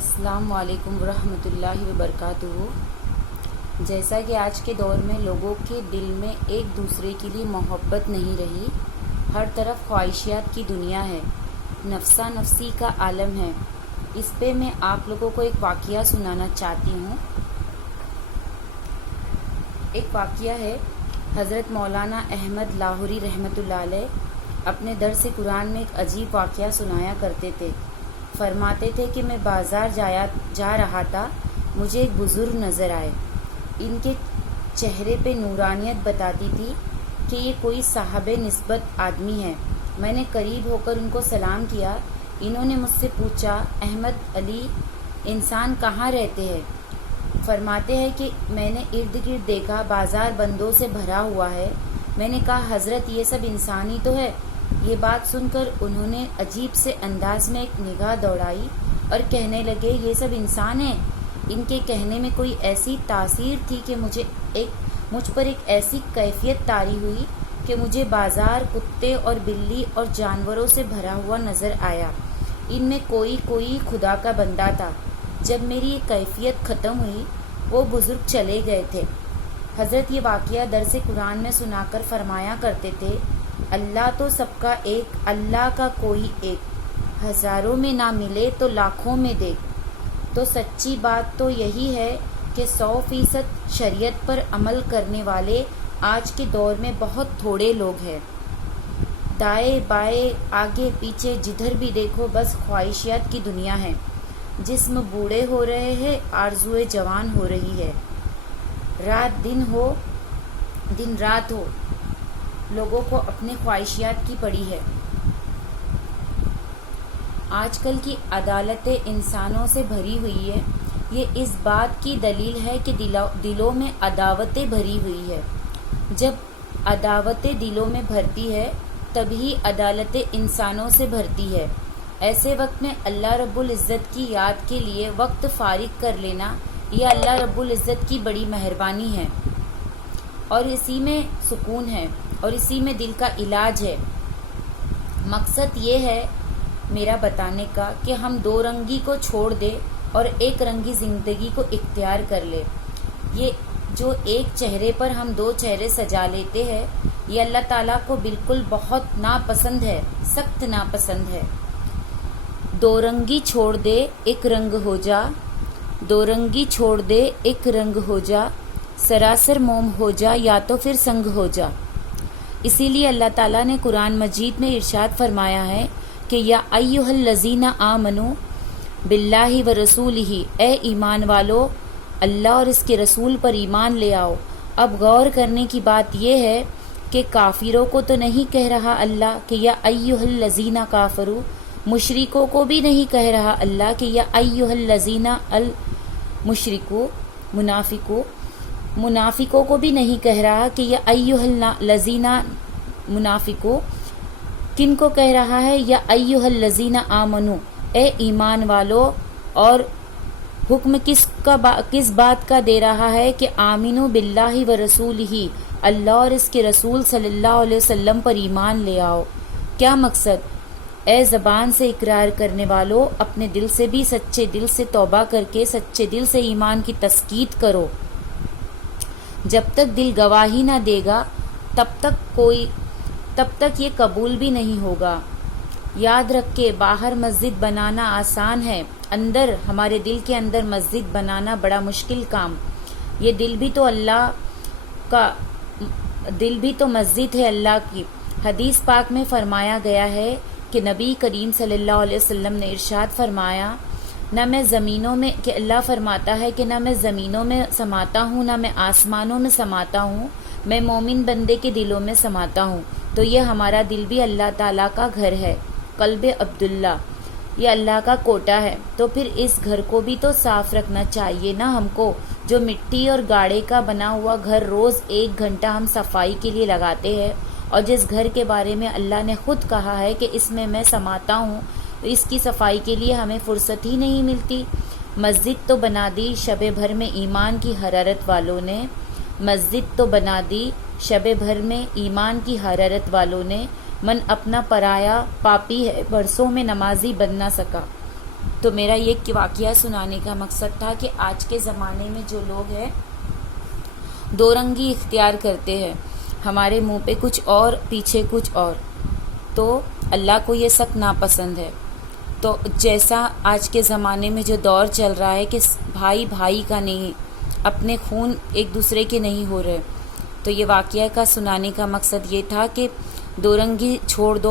السلام علیکم ورحمۃ اللہ وبرکاتہ۔ جیسا کہ آج کے دور میں لوگوں کے دل میں ایک دوسرے کے لیے محبت نہیں رہی، ہر طرف خواہشات کی دنیا ہے، نفسا نفسی کا عالم ہے۔ اس پہ میں آپ لوگوں کو ایک واقعہ سنانا چاہتی ہوں۔ ایک واقعہ ہے، حضرت مولانا احمد لاہوری رحمۃ اللہ علیہ اپنے درس قرآن میں ایک عجیب واقعہ سنایا کرتے تھے۔ فرماتے تھے کہ میں بازار جا رہا تھا، مجھے ایک بزرگ نظر آئے۔ ان کے چہرے پہ نورانیت بتاتی تھی کہ یہ کوئی صاحب نسبت آدمی ہے۔ میں نے قریب ہو کر ان کو سلام کیا۔ انہوں نے مجھ سے پوچھا، احمد علی، انسان کہاں رہتے ہیں؟ فرماتے ہیں کہ میں نے ارد گرد دیکھا، بازار بندوں سے بھرا ہوا ہے۔ میں نے کہا، حضرت یہ سب انسان ہی تو ہے۔ یہ بات سن کر انہوں نے عجیب سے انداز میں ایک نگاہ دوڑائی اور کہنے لگے، یہ سب انسان ہیں؟ ان کے کہنے میں کوئی ایسی تاثیر تھی کہ مجھ پر ایک ایسی کیفیت طاری ہوئی کہ مجھے بازار کتے اور بلی اور جانوروں سے بھرا ہوا نظر آیا۔ ان میں کوئی خدا کا بندہ تھا۔ جب میری یہ کیفیت ختم ہوئی، وہ بزرگ چلے گئے تھے۔ حضرت یہ واقعہ درس قرآن میں سنا کر فرمایا کرتے تھے، اللہ تو سب کا ایک، اللہ کا کوئی ایک، ہزاروں میں نہ ملے تو لاکھوں میں دیکھ۔ تو سچی بات تو یہی ہے کہ 100% شریعت پر عمل کرنے والے آج کے دور میں بہت تھوڑے لوگ ہیں۔ دائیں بائیں آگے پیچھے جدھر بھی دیکھو بس خواہشات کی دنیا ہے۔ جسم بوڑھے ہو رہے ہیں، آرزوئے جوان ہو رہی ہے۔ رات دن ہو، دن رات ہو، لوگوں کو اپنے خواہشات کی پڑی ہے۔ آج کل کی عدالتیں انسانوں سے بھری ہوئی ہے۔ یہ اس بات کی دلیل ہے کہ دلوں میں عداوتیں بھری ہوئی ہے۔ جب عداوتیں دلوں میں بھرتی ہے تبھی عدالتیں انسانوں سے بھرتی ہے۔ ایسے وقت میں اللہ رب العزت کی یاد کے لیے وقت فارغ کر لینا، یہ اللہ رب العزت کی بڑی مہربانی ہے، اور اسی میں سکون ہے اور اسی میں دل کا علاج ہے۔ مقصد یہ ہے میرا بتانے کا کہ ہم دو رنگی کو چھوڑ دے اور ایک رنگی زندگی کو اختیار کر لے۔ یہ جو ایک چہرے پر ہم دو چہرے سجا لیتے ہیں، یہ اللہ تعالیٰ کو بالکل بہت ناپسند ہے، سخت ناپسند ہے۔ دو رنگی چھوڑ دے ایک رنگ ہو جا، دو رنگی چھوڑ دے ایک رنگ ہو جا، سراسر موم ہو جا یا تو پھر سنگ ہو جا۔ اسی لیے اللہ تعالیٰ نے قرآن مجید میں ارشاد فرمایا ہے کہ یا ایھا الذین آمنوا باللہ ورسولہ، اے ایمان والو، اللہ اور اس کے رسول پر ایمان لے آؤ۔ اب غور کرنے کی بات یہ ہے کہ کافروں کو تو نہیں کہہ رہا اللہ کہ یا ایھا الذین کافروا، مشرکوں کو بھی نہیں کہہ رہا اللہ کہ یا ایھا الذین المشرکوا، منافقوں کو بھی نہیں کہہ رہا کہ یا ایھا الذین منافقوا۔ کن کو کہہ رہا ہے؟ یا ایھا الذین آمنوا، اے ایمان والو۔ اور حکم کس بات کا دے رہا ہے کہ آمنوا باللہ ورسولہ، اللہ اور اس کے رسول صلی اللہ علیہ وسلم پر ایمان لے آؤ۔ کیا مقصد؟ اے زبان سے اقرار کرنے والو، اپنے دل سے بھی سچے دل سے توبہ کر کے سچے دل سے ایمان کی تسکیت کرو۔ جب تک دل گواہی نہ دے گا تب تک یہ قبول بھی نہیں ہوگا۔ یاد رکھ کے باہر مسجد بنانا آسان ہے، اندر ہمارے دل کے اندر مسجد بنانا بڑا مشکل کام۔ یہ دل بھی تو مسجد ہے اللہ کی۔ حدیث پاک میں فرمایا گیا ہے کہ نبی کریم صلی اللہ علیہ وسلم نے ارشاد فرمایا، نہ میں زمینوں میں، کہ اللہ فرماتا ہے کہ نہ میں زمینوں میں سماتا ہوں نہ میں آسمانوں میں سماتا ہوں، میں مومن بندے کے دلوں میں سماتا ہوں۔ تو یہ ہمارا دل بھی اللہ تعالیٰ کا گھر ہے، قلب عبداللہ، یہ اللہ کا کوٹا ہے۔ تو پھر اس گھر کو بھی تو صاف رکھنا چاہیے نا ہم کو۔ جو مٹی اور گاڑے کا بنا ہوا گھر روز 1 گھنٹہ ہم صفائی کے لیے لگاتے ہیں، اور جس گھر کے بارے میں اللہ نے خود کہا ہے کہ اس میں سماتا ہوں، تو اس کی صفائی کے لیے ہمیں فرصت ہی نہیں ملتی۔ مسجد تو بنا دی شب بھر میں ایمان کی حرارت والوں نے، مسجد تو بنا دی شب بھر میں ایمان کی حرارت والوں نے، من اپنا پرایا پاپی ہے، برسوں میں نمازی بن نہ سکا۔ تو میرا یہ واقعہ سنانے کا مقصد تھا کہ آج کے زمانے میں جو لوگ ہیں دو رنگی اختیار کرتے ہیں، ہمارے منہ پہ کچھ اور پیچھے کچھ اور، تو اللہ کو یہ سخت ناپسند ہے۔ تو جیسا آج کے زمانے میں جو دور چل رہا ہے کہ بھائی بھائی کا نہیں، اپنے خون ایک دوسرے کے نہیں ہو رہے، تو یہ واقعہ کا سنانے کا مقصد یہ تھا کہ دو رنگی چھوڑ دو،